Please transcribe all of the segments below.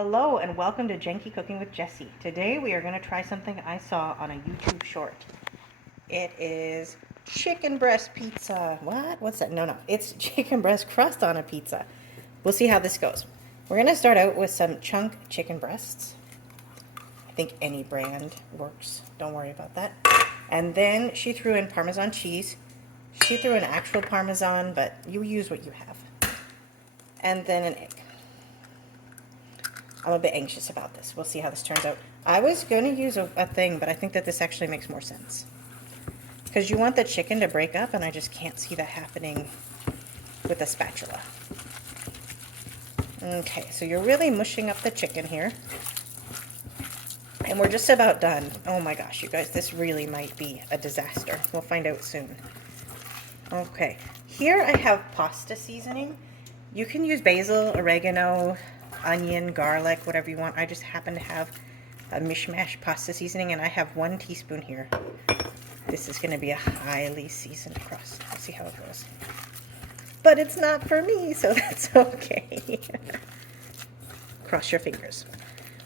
Hello and welcome to Janky Cooking with Jessie. Today we are going to try something I saw on a YouTube short. It is chicken breast pizza. What? What's that? No. It's chicken breast crust on a pizza. We'll see how this goes. We're going to start out with some chunk chicken breasts. I think any brand works. Don't worry about that. And then she threw in Parmesan cheese. She threw in actual Parmesan, but you use what you have. And then an egg. I'm a bit anxious about this. We'll see how this turns out. I was going to use a thing, but I think that this actually makes more sense. Because you want the chicken to break up, and I just can't see that happening with a spatula. Okay, so you're really mushing up the chicken here. And we're just about done. Oh my gosh, you guys, this really might be a disaster. We'll find out soon. Okay, here I have pasta seasoning. You can use basil, oregano, onion, garlic, whatever you want. I just happen to have a mishmash pasta seasoning, and I have 1 teaspoon here. This is going to be a highly seasoned crust. We'll see how it goes. But it's not for me, so that's okay. Cross your fingers.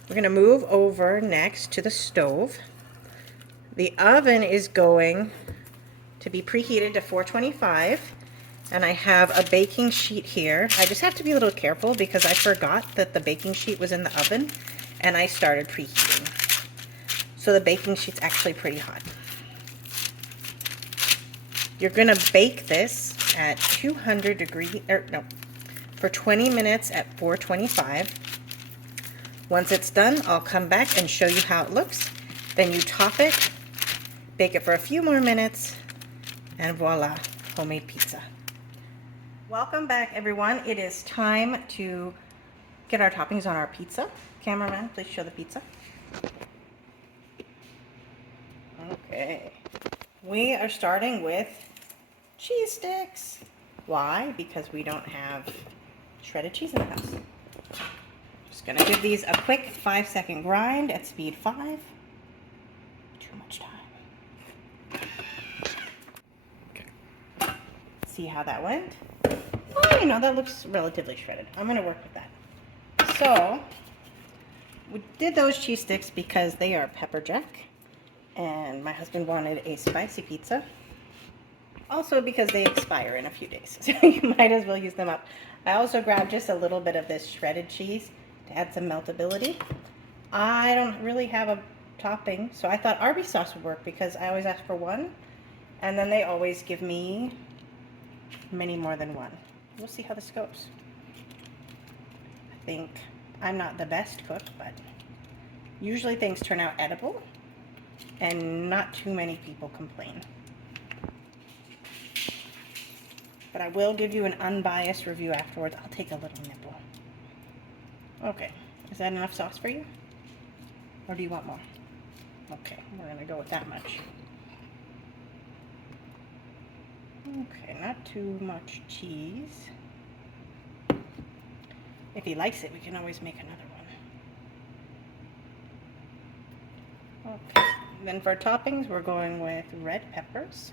We're going to move over next to the stove. The oven is going to be preheated to 425. And I have a baking sheet here. I just have to be a little careful because I forgot that the baking sheet was in the oven and I started preheating. So the baking sheet's actually pretty hot. You're gonna bake this at 200 degrees, for 20 minutes at 425. Once it's done, I'll come back and show you how it looks. Then you top it, bake it for a few more minutes, and voila, homemade pizza. Welcome back, everyone. It is time to get our toppings on our pizza. Cameraman, please show the pizza. Okay. We are starting with cheese sticks. Why? Because we don't have shredded cheese in the house. Just gonna give these a quick 5-second grind at speed 5. Too much time. Okay. See how that went? Oh, you know, that looks relatively shredded. I'm going to work with that. So, we did those cheese sticks because they are pepper jack. And my husband wanted a spicy pizza. Also because they expire in a few days. So you might as well use them up. I also grabbed just a little bit of this shredded cheese to add some meltability. I don't really have a topping, so I thought Arby's sauce would work because I always ask for one. And then they always give me many more than one. We'll see how this goes. I think I'm not the best cook, but usually things turn out edible and not too many people complain. But I will give you an unbiased review afterwards. I'll take a little nibble. Okay, is that enough sauce for you? Or do you want more? Okay, we're gonna go with that much. Okay, not too much cheese. If he likes it, we can always make another one. Okay, then for toppings, we're going with red peppers.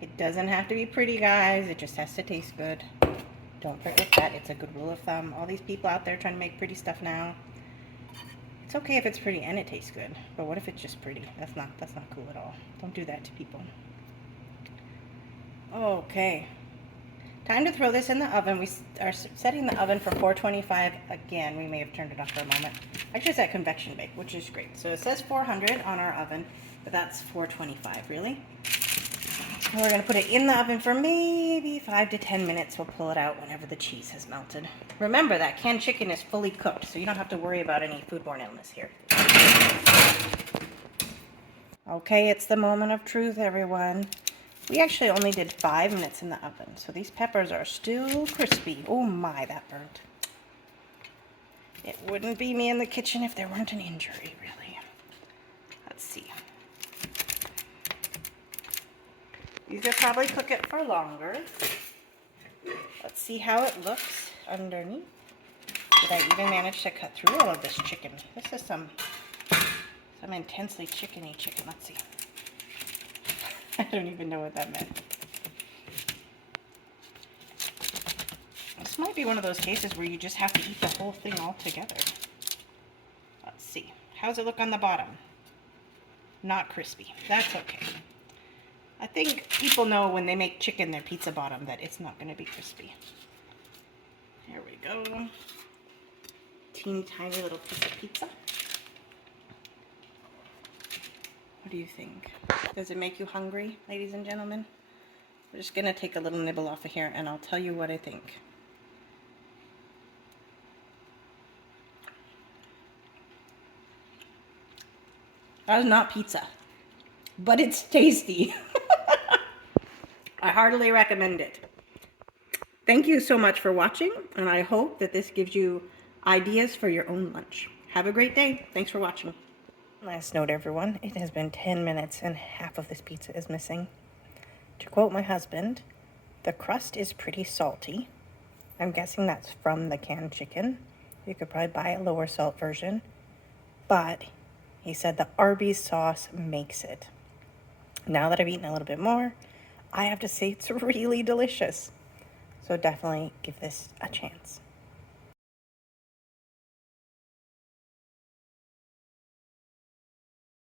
It doesn't have to be pretty, guys. It just has to taste good. Don't forget that. It's a good rule of thumb. All these people out there trying to make pretty stuff now. It's okay if it's pretty and it tastes good, but what if it's just pretty? That's not cool at all. Don't do that to people. Okay, time to throw this in the oven. We are setting the oven for 425 again. We may have turned it off for a moment. Actually, it's at convection bake, which is great. So it says 400 on our oven, but that's 425, really. And we're gonna put it in the oven for maybe 5 to 10 minutes. We'll pull it out whenever the cheese has melted. Remember that canned chicken is fully cooked, so you don't have to worry about any foodborne illness here. Okay, it's the moment of truth, everyone. We actually only did 5 minutes in the oven, so these peppers are still crispy. Oh my, that burnt. It wouldn't be me in the kitchen if there weren't an injury, really. Let's see. These will probably cook it for longer. Let's see how it looks underneath. Did I even manage to cut through all of this chicken? This is some intensely chickeny chicken. Let's see. I don't even know what that meant. This might be one of those cases where you just have to eat the whole thing all together. Let's see. How's it look on the bottom? Not crispy. That's okay. I think people know when they make chicken their pizza bottom that it's not going to be crispy. There we go. Teeny tiny little piece of pizza. What do you think? Does it make you hungry, ladies and gentlemen? We're just going to take a little nibble off of here and I'll tell you what I think. That is not pizza, but it's tasty. I heartily recommend it. Thank you so much for watching, and I hope that this gives you ideas for your own lunch. Have a great day. Thanks for watching. Last note, everyone. It has been 10 minutes and half of this pizza is missing. To quote my husband, the crust is pretty salty. I'm guessing that's from the canned chicken. You could probably buy a lower salt version. But he said the Arby's sauce makes it. Now that I've eaten a little bit more, I have to say it's really delicious. So definitely give this a chance.